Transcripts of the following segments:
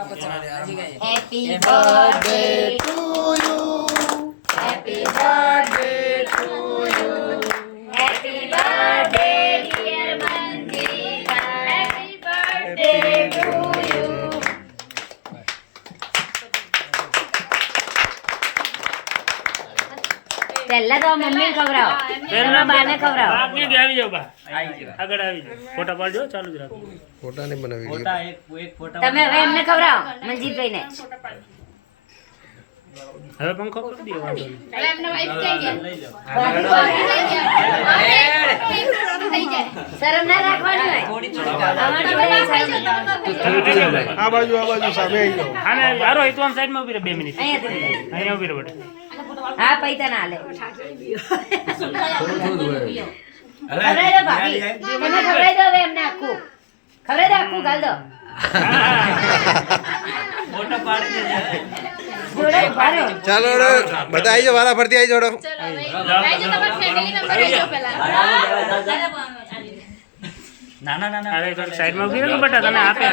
Happy birthday to you. Happy birthday to you. Happy birthday, dear Manjita. Happy birthday to you. પહેલા તો mummy ખવડાવો પહેલા બાને ખવડાવો બાકી જ આવી જાઓ બા આગળ આવી જાઓ ફોટા પાડજો ચાલુ જ રાખો ફોટા નહીં બનાવી ફોટા એક એક ફોટા તમે હવે એમને ખવડાવો મનજીતભાઈને. હવે પંખો કરી દે વાંધો નહીં. લઈ લો શરમ ના રાખવાની હોય. થોડી થોડી આ બાજુ આ બાજુ સામે આવી જાઓ. આને હારો એ તો આમ સાઈડમાં ઊભી રહે 2 મિનિટ. અહીંયા અહીંયા ઊભી રહે બેટા. હા પૈતા ના લે થોડું થોડું હોય. ખવડાવી દો ભાભી. તમે ખવડાવી દો હવે એમને આખું. ખવડાવી દો આખું ગાલ દો. ફોટો પાડી દેજે. જોડે ઊભા રહો. ચાલો બધા આવી જાઓ વારા ફરતી આવી જોડો. નાના નાના. અરે થોડી સાઈડમાં ઊભી રહે બેટા તને આપે.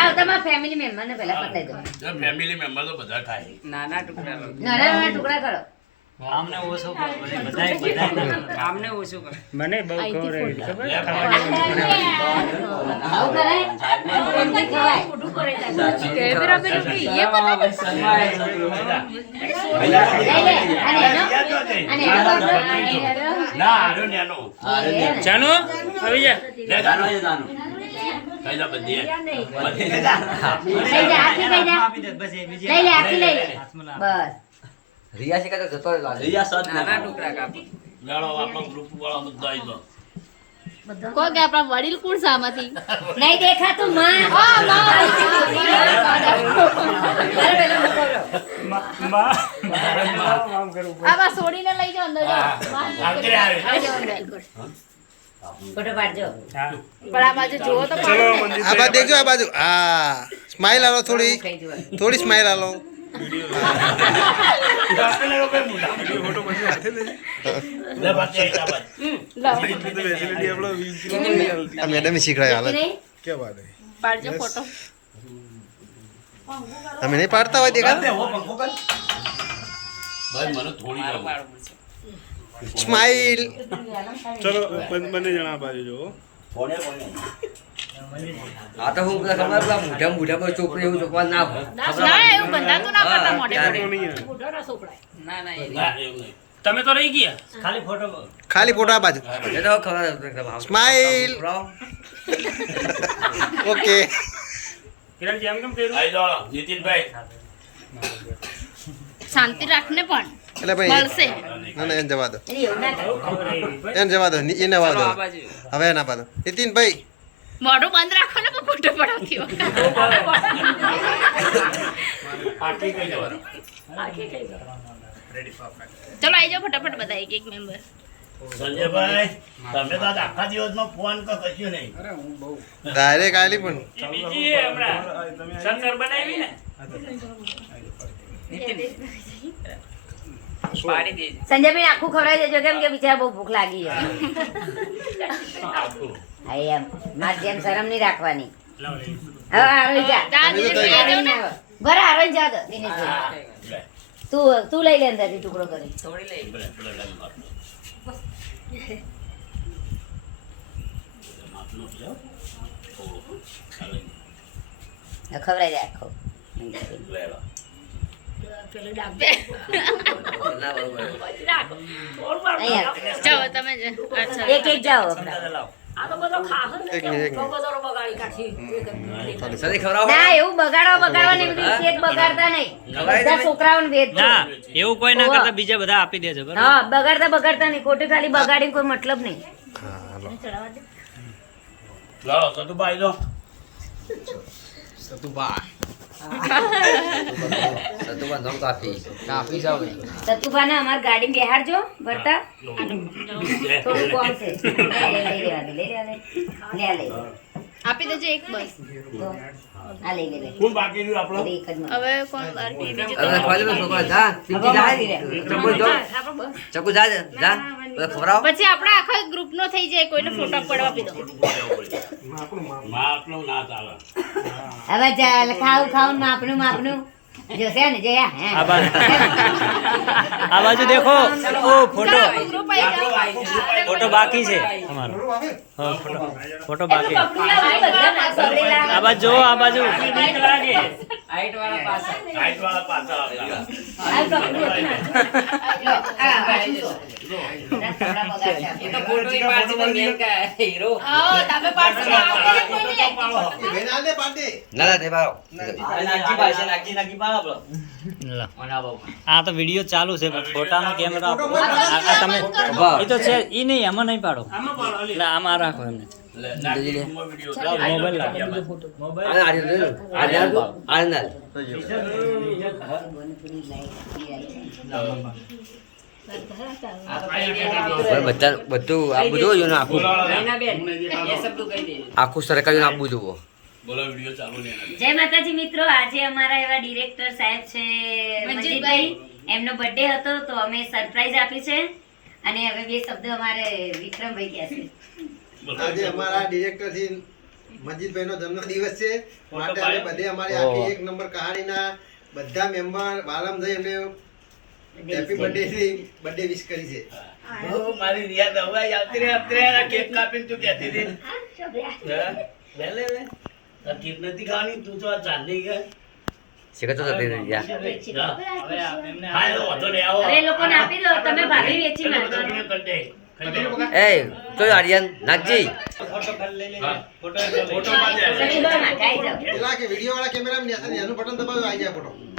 આવ તમારા ફેમિલી મેમ્બરને પહેલા પતાવી દો. ફેમિલી મેમ્બર તો બધા થાય. નાના ટુકડા. નાના નાના ટુકડા કરો. આમને ઓછો બધાય બધાય આમને ઓછું કરો મને બહુ ખબર ખબર? લઈ એનો અને એનો બાપરો? ના આરો નેનો એ ને. જા. જાનો જાનો. કઈ જા બધી લઈ જા. આખી લઈ જા લઈ લે આખી લઈ. બસ. રિયા શિકા તો જતો રહ્યો રિયા સાથ નાના ટુકડા કાપો. લાડો આપણો ગ્રુપ વાળો બધા આવી ગયો કોઈ કે આપણા વડીલ કોણ સામાથી આમાંથી? નહીં દેખાતું માં. બરાબર, પેલો મોટો રહ્યો. છોડીને લઈ જાઓ અંદર જાઓ. ફોટો પાડજો. પણ આ બાજુ જુઓ તો આ બાજુ આ બાજુ. હા. સ્માઈલ આલો થોડી. થોડી સ્માઈલ આલો. બાકી શીખડાય? પાડજો ફોટો તમે નહીં પાડતા હોય દેખા સ્માઈલ ચલો બંને જણા બાજુ જો આ તો હું બધા ખબર પેલા મોઢા મોઢા પર ચોપડી એવું ચોપવા ના ના એવું બંધાતું ના કરતા મોઢે ના ના એવું તમે તો રહી ગયા? ખાલી ફોટો ખાલી ફોટો આ બાજુ. એ તો ખબર સ્માઈલ ઓકે કિરણજી એમ કેમ કર્યું? આઈ જાઓ નીતિનભાઈ. શાંતિ રાખને પણ. એટલે ભાઈ મળશે. ના ના એને જવા દો. એને જવા દો એને જવા દો. હવે એના પાડો નીતિનભાઈ મોઢું બંધ રાખો ને ફોટો પડાવતી ચલો આવી જાઓ ફટાફટ બધા એક એક મેમ્બર સંજયભાઈ તમે તો આખા દિવસમાં ફોન તો કશું નહીં. ડાયરેક્ટ આલી પણ. બીજી એ હમણાં. સંસર બનાવી ને? સંજયભાઈ આખું ખવડાવી દેજો કેમ કે બિચારા બહુ ભૂખ લાગી છે. એમ. માર જેમ શરમ નહીં રાખવાની. હવે આરોઈ જા. બરાબર આરોઈ જા તો દિનેશભાઈ. તું તું લઈ લે અંદરથી ટુકડો કરી. થોડી લઈ. ખવડાવી દે આખો. એક એક જાઓ ના એવું બગાડવા બગાડવા નહીં બધું કેક બગાડતા નહીં. બધા છોકરાઓને વેચજો ના એવું કોઈ ના કરતા બીજા બધા આપી દેજો બરાબર? હા બગાડતા બગાડતા નહીં. ખોટું ખાલી બગાડી કોઈ મતલબ નહીં. લાવો, સતુભાઈ લો. સતુભા નામ કાફી કાફી જાવ સતુભાને અમાર ગાડી બેહાડજો ભરતા થોડું કોમ છે લઈ લેવા દે, લઈ લેવા. લે લે. આપી દેજો એક બસ? હવે કોણ બાકી જા જા જા ખવડાવો. પછી આપણા આખા ગ્રુપ નો થઈ જાય કોઈને ફોટો પડવા દો. માપનું ના ચાલે હવે ચાલ ખાવ ખાવું માપનું માપનું. જોશે ને જોયા હે. આ બાજુ. દેખો. ઓ ફોટો. ફોટો બાકી છે. અમારો ફોટો. ફોટો બાકી. આ બાજુ જો આ બાજુ. હાઈટ વાળા પાછા તો ના. ના પાડો. આ તો વીડિયો ચાલુ છે પણ ફોટાનો કેમેરા તમે એ તો છે એ નહીં એમાં નહીં પાડો. એટલે આમાં રાખો એમને. બધા આપવું ને આખું? આખું સરકારી આપવું જોવો બોલો વીડિયો ચાલુ ને જય માતાજી મિત્રો. આજે અમારા એવા ડિરેક્ટર સાહેબ છે મનજીતભાઈ એમનો બર્થડે હતો તો અમે સરપ્રાઈઝ આપી છે. અને હવે બે શબ્દ અમારે વિક્રમભાઈ કહેશે આજે અમારા ડિરેક્ટરથી મજીદભાઈ નો જન્મ દિવસ છે માટે અમે બધે અમારી આખી એક નંબર કહાણીના બધા મેમ્બર બાલમભાઈ એમને હેપી બર્થડે થી બર્થડે વિશ કરી છે. ઓ, મારી રિયા દવાઈ આવતી રહે આ કેક કાપીને તું કહેતી હતી. લે લે લે. આ કેક નથી ખાવાની તું તો આ ચાંદી ગઈ શીખર તો જતી રહી ગયા હા એ તો આર્યન નાગજી ફોટો ફોટો પાડે વીડિયો વાળા કેમેરા એનું બટન દબાવ્યું આવી જાય ફોટો